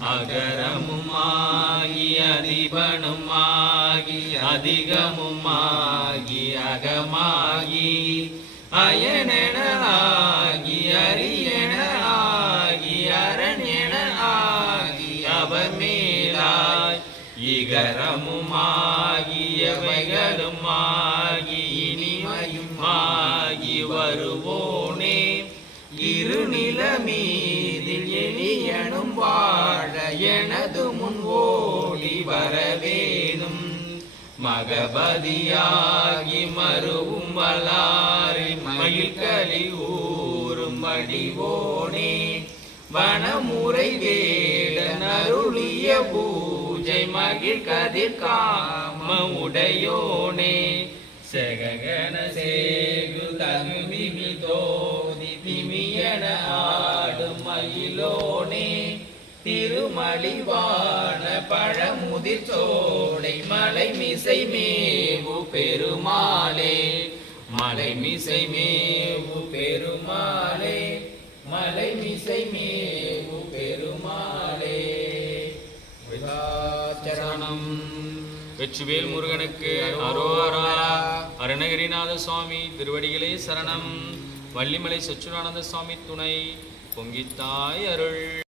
அகரமுமாகி அதிபனுமாகி அதிகமுமாகி அகமாகி அயனென ஆகி அரியென ஆகி அரண் என ஆகி அவமேலாய் இகரமுமாகி எவைகளுமாகி இனிமையுமாகி வருவோனே இருநிலமீதில் எளியனும் வாழ எனது முன் ஓடி வரவேணும் மகபதியாகி மருவும் வளாரி மயில்களி ஊரும் வடிவோனே வனமுறை வேடன் அருளிய பூஜை மகிழ் கதிர் காம உடையோனே செககன சேகு தகுமிமி தோதி திமியன ஆடும் மயிலோனே திருமலிவான பழமுதிர் சோலை மலை மிசை மேவு பெருமாளே மலை மிசை மேவு பெருமாளே மலை மிசை மேவு பெருமாளே. சரணம். வெற்றிவேல் முருகனுக்கு அரோகரா. அருணகிரிநாத சுவாமி திருவடிகளே சரணம். வள்ளிமலை சச்சுரானந்த சுவாமி துணை. பொங்கித்தாய் அருள்.